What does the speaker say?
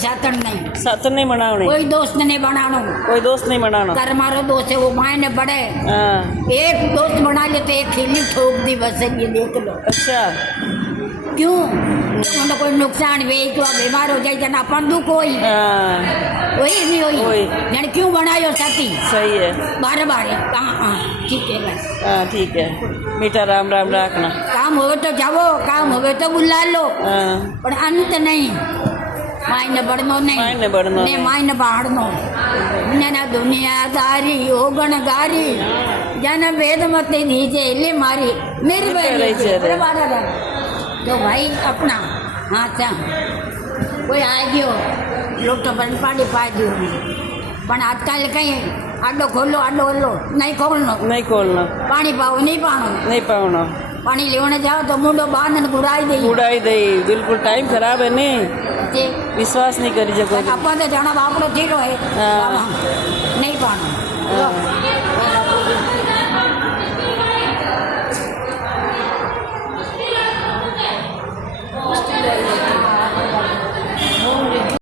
सातन नहीं, सातन नहीं मनावनी, कोई दोस्त नहीं बनाना, कोई दोस्त नहीं बनाना। कर मारो दोस्त है वो मायने बड़े। हाँ। एक दोस्त बना लेते एक खिल्ली ठोक दी बस, ये देख लो। अच्छा क्यों? उन्हें कोई नुकसान वे तो बीमार हो जाए जना अपन दुख होई। वही नहीं होई जन क्यों बनायो साथी? सही है। बारे बारे ठीक है बस। हाँ ठीक है, मीठा राम राम रखना। काम हो तो जाओ, काम हो तो बुला लो, पर अंत नहीं। मायने बढ़नो नहीं, मायने बढ़नो ने मायने बाहरनो ना दुनियादारी ओगण गारी जन वेद मत नीचे ले मारी मेरी बहन। तो भाई अपना हाँ चा कोई आ गयो लोग तो बन पाड़ी पा दो, पण आजकल कहीं आडो खोलो आडो खोलो नहीं खोलनो, नहीं खोलना, पानी पाओ नहीं पानो, नहीं पावना, पानी लेने जाओ तो मुंडो बांधन उड़ाई दे। बिल्कुल टाइम खराब है नहीं, विश्वास नहीं करी जगह। अपन तो जाना बापड़ो ठीक है नहीं पानो।